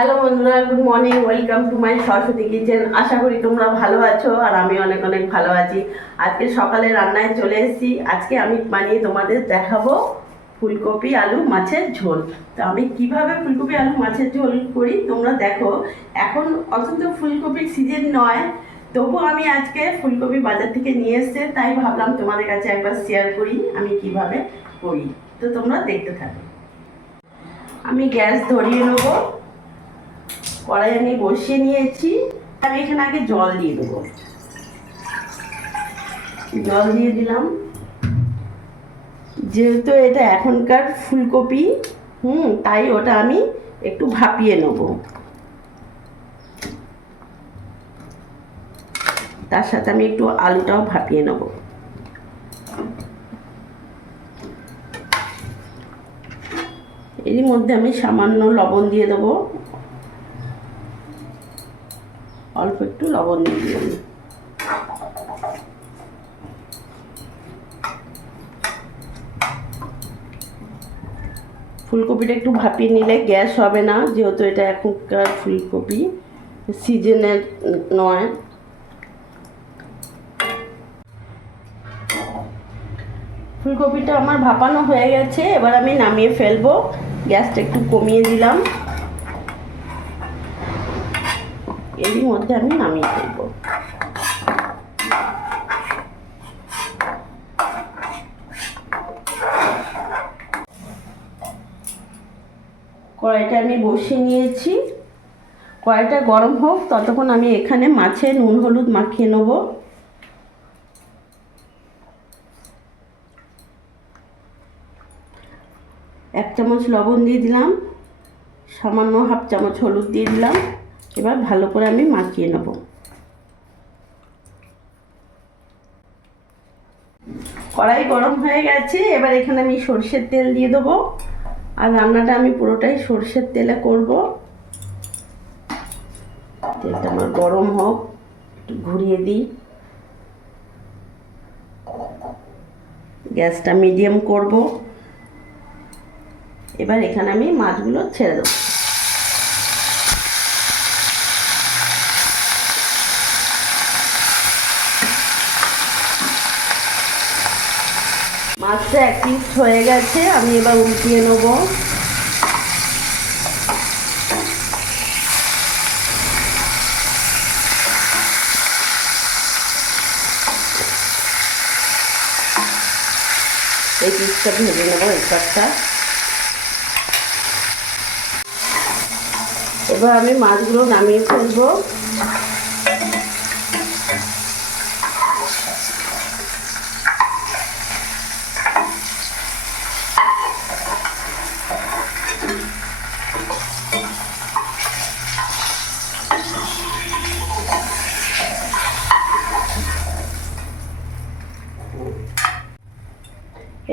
Hello বন্ধুরা, good morning. Welcome to my Saraswati kitchen. আশা করি তোমরা ভালো আছো আর আমি অনেক অনেক ভালো আছি। আজকে সকালে রান্নায় চলে এসেছি। আজকে আমি বানিয়ে তোমাদের দেখাবো ফুলকপি আলু মাছের ঝোল। তো আমি কিভাবে ফুলকপি আলু মাছের ঝোল করি তোমরা দেখো। এখন অন্তত ফুলকপির সিজন নয়, তবু আমি আজকে ফুলকপি বাজার থেকে নিয়ে এসেছে, তাই ভাবলাম তোমাদের কাছে একবার শেয়ার করি আমি কিভাবে করি। তো তোমরা দেখতে থাকো। আমি গ্যাস ধরিয়ে নেবো। কড়াই আমি বসিয়ে নিয়েছি। আমি এখানে আগে জল দিয়ে দেবো। জল দিয়ে দিলাম। যেহেতু এটা এখনকার ফুলকপি, তাই ওটা আমি একটু ভাপিয়ে নেব। তার সাথে আমি একটু আলুটাও ভাপিয়ে নেব। এরই মধ্যে আমি সামান্য লবণ দিয়ে দেবো। অল্প একটু লবণ দিয়ে দিলাম। ফুলকপিটা একটু ভাপিয়ে নিলে গ্যাস হবে না, যেহেতু এটা এখনকার ফুলকপি, সিজনের নয়। ফুলকপিটা আমার ভাপানো হয়ে গেছে, এবার আমি নামিয়ে ফেলবো। গ্যাসটা একটু কমিয়ে দিলাম। এরই মধ্যে আমি নামিয়ে ফেলবো। কড়াইটা আমি বসিয়ে নিয়েছি। কড়াইটা গরম হোক, ততক্ষণ আমি এখানে মাছে নুন হলুদ মাখিয়ে নেব। এক চামচ লবণ দিয়ে দিলাম, সামান্য হাফ চামচ হলুদ দিয়ে দিলাম। এবার ভালো করে আমি মাখিয়ে নেব। কড়াই গরম হয়ে গেছে, এবার এখানে আমি সরষের তেল দিয়ে দেবো। আর রান্নাটা আমি পুরোটাই সরষের তেলে করব। তেলটা আমার গরম হোক, একটু ঘুরিয়ে দিই। গ্যাসটা মিডিয়াম করব। এবার এখানে আমি মাছগুলো ছেড়ে দেবো। মাছটা এক পিস হয়ে গেছে, আমি এবার উল্টিয়ে নেব। এই পিসটা ভেজে নেব, এই পাটটা। এবার আমি মাছগুলো নামিয়ে ফেলবো।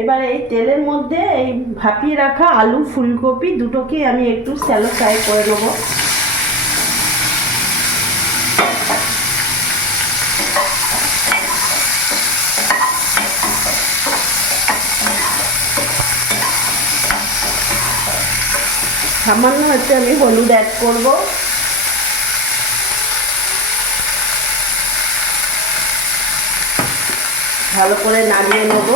এবার এই তেলের মধ্যে এই ভাপিয়ে রাখা আলু ফুলকপি দুটোকে আমি একটু শ্যালো ফ্রাই করে নেব। সামান্য হচ্ছে আমি হলুদ অ্যাড করব। ভালো করে নাড়িয়ে নেব।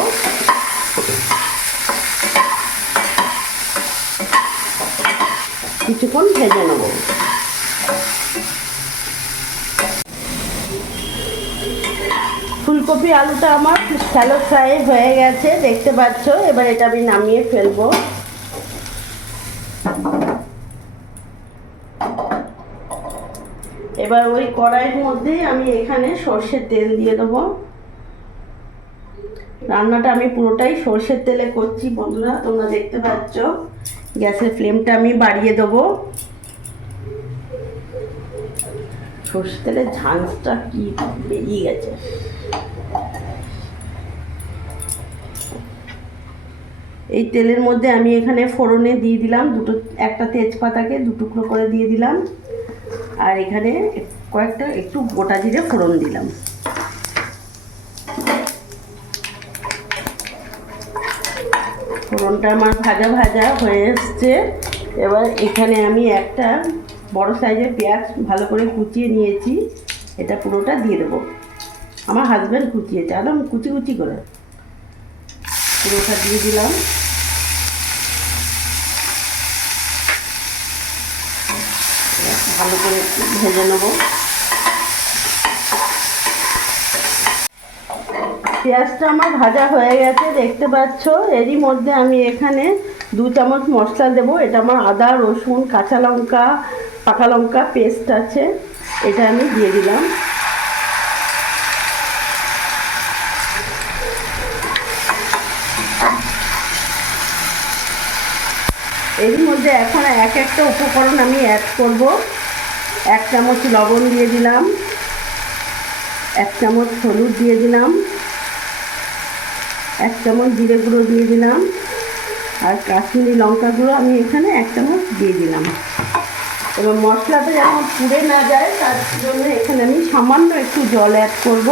কিছুক্ষণ ভেজে নেব। ফুলকপি আলুটা আমার শ্যালো ফ্রাই হয়ে গেছে, দেখতে পাচ্ছ। এবার এটা আমি নামিয়ে ফেলবো। এবার ওই কড়াইয়ের মধ্যেই আমি এখানে সর্ষের তেল দিয়ে দেবো। রান্নাটা আমি পুরোটাই সর্ষের তেলে করছি বন্ধুরা, তোমরা দেখতে পাচ্ছ। গ্যাসের ফ্লেমটা আমি বাড়িয়ে দেবো। সর্ষের তেলের ঝাঁঝটা কি বেরিয়ে গেছে। এই তেলের মধ্যে আমি এখানে ফোড়নে দিয়ে দিলাম একটা তেজপাতাকে দু টুকরো করে দিয়ে দিলাম। আর এখানে কয়েকটা একটু গোটা জিরে ফোড়ন দিলাম। ফোড়নটা আমার ভাজা ভাজা হয়ে এসছে। এবার এখানে আমি একটা বড় সাইজের পেঁয়াজ ভালো করে কুচিয়ে নিয়েছি, এটা পুরোটা দিয়ে দেবো। আমার হাজব্যান্ড কুচিয়েছে, একদম কুচি কুচি করে পুরোটা দিয়ে দিলাম। ভালো করে ভেজে নেব। পেঁয়াজটা আমার ভাজা হয়ে গেছে দেখতে পাচ্ছ। এরই মধ্যে আমি এখানে 2 চামচ মশলা দেবো। এটা আমার আদা, রসুন, কাঁচা লঙ্কা, পাকা লঙ্কা পেস্ট আছে, এটা আমি দিয়ে দিলাম। এরই মধ্যে এখন এক একটা উপকরণ আমি অ্যাড করব। 1 চামচ লবণ দিয়ে দিলাম, 1 চামচ হলুদ দিয়ে দিলাম, 1 চামচ জিরে গুঁড়ো দিয়ে দিলাম, আর কাশ্মীরি লঙ্কা গুঁড়ো আমি এখানে 1 চামচ দিয়ে দিলাম। এবার মশলাটা যেন পুড়ে না যায় তার জন্য এখানে আমি সামান্য একটু জল অ্যাড করব।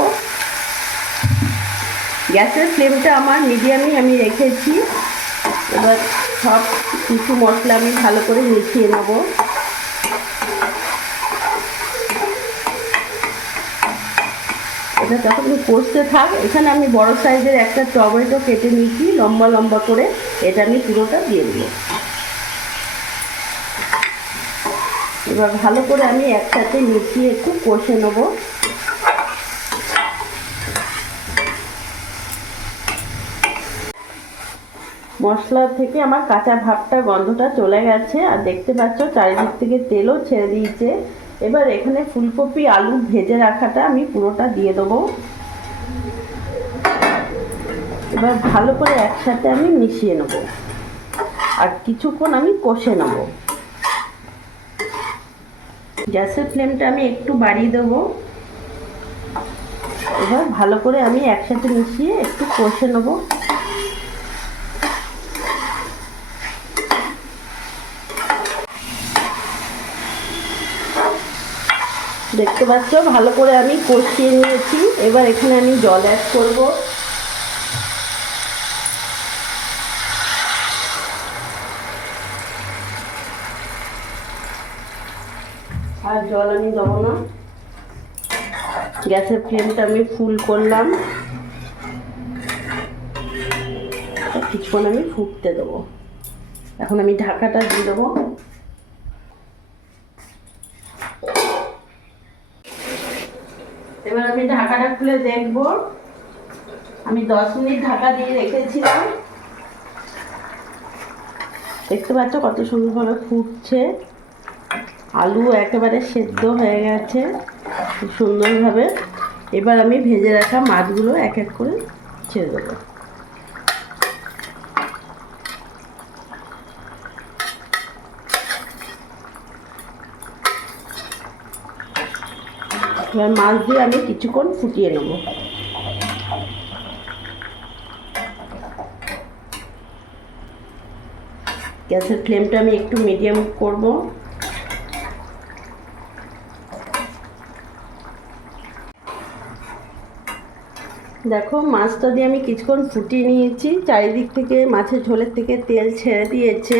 গ্যাসের ফ্লেমটা আমার মিডিয়ামে আমি রেখেছি। এবার সব কিছু মশলা আমি ভালো করে মিশিয়ে নেব। এটা তখন কষতে থাক। এখানে আমি বড় সাইজের একটা টমেটো কেটে নিয়েছি লম্বা লম্বা করে, এটা আমি পুরোটা দিয়ে দেবো। এবার ভালো করে আমি একসাথে মিশিয়ে একটু কষে নেব। মশলা থেকে আমার কাঁচা ভাবটা গন্ধটা চলে গেছে, আর দেখতে পাচ্ছ চারিদিক থেকে তেলও ছেড়ে দিয়েছে। এবার এখানে ফুলকপি আলু ভেজে রাখাটা আমি পুরোটা দিয়ে দেবো। এবার ভালো করে একসাথে আমি মিশিয়ে নেব আর কিছুক্ষণ আমি কষে নেব। গ্যাসের ফ্লেমটা আমি একটু বাড়িয়ে দেবো। এবার ভালো করে আমি একসাথে মিশিয়ে একটু কষে নেব। দেখতে পাচ্ছ ভালো করে আমি কষিয়ে নিয়েছি। এবার এখানে আমি জল অ্যাড করব। আর জল আমি দেবো না। গ্যাসের ফ্লেমটা আমি ফুল করলাম, কিছুক্ষণ আমি ফুটতে দেবো। এখন আমি ঢাকাটা দিয়ে দেবো। এবার আমি ঢাকাটা খুলে দেখব। আমি 10 মিনিট ঢাকা দিয়ে রেখেছিলাম। দেখতে পাচ্ছ কত সুন্দরভাবে ফুটছে, আলু একেবারে সেদ্ধ হয়ে গেছে খুব সুন্দরভাবে। এবার আমি ভেজে রাখা মাছগুলো এক এক করে ছেড়ে দেবো। এবার মাছ দিয়ে আমি কিছুক্ষণ ফুটিয়ে নেব। গ্যাসের ফ্লেমটা আমি একটু মিডিয়াম করব। দেখো মাছটা দিয়ে আমি কিছুক্ষণ ফুটিয়ে নিয়েছি, চারিদিক থেকে মাছের ঝোলের থেকে তেল ছেড়ে দিয়েছে।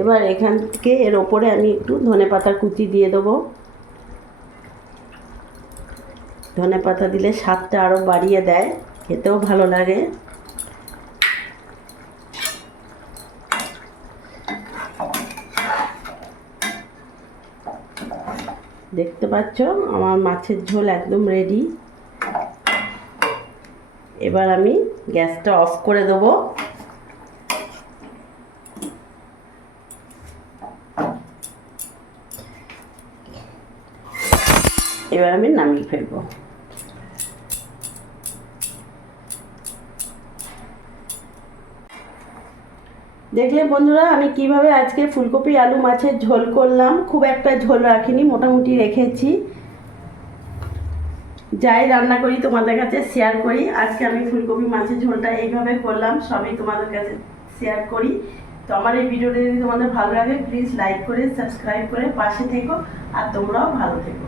এবার এখান থেকে এর ওপরে আমি একটু ধনেপাতা কুচি দিয়ে দেবো। ধনেপাতা দিলে স্বাদটা আরও বাড়িয়ে দেয়, খেতেও ভালো লাগে। দেখতে পাচ্ছ আমার মাছের ঝোল একদম রেডি। এবার আমি গ্যাসটা অফ করে দেবো। এবার আমি নামিয়ে ফেলবো। দেখলে বন্ধুরা আমি কিভাবে আজকে ফুলকপি আলু মাছের ঝোল করলাম। খুব একটা ঝোল রাখিনি, মোটামুটি রেখেছি। যাই রান্না করি তোমাদের কাছে শেয়ার করি। আজকে আমি ফুলকপি মাছের ঝোলটা এইভাবে করলাম, সবই তোমাদের কাছে শেয়ার করি। তো আমার এই ভিডিওটা যদি তোমাদের ভালো লাগে প্লিজ লাইক করে সাবস্ক্রাইব করে পাশে থেকো, আর তোমরাও ভালো থেকো।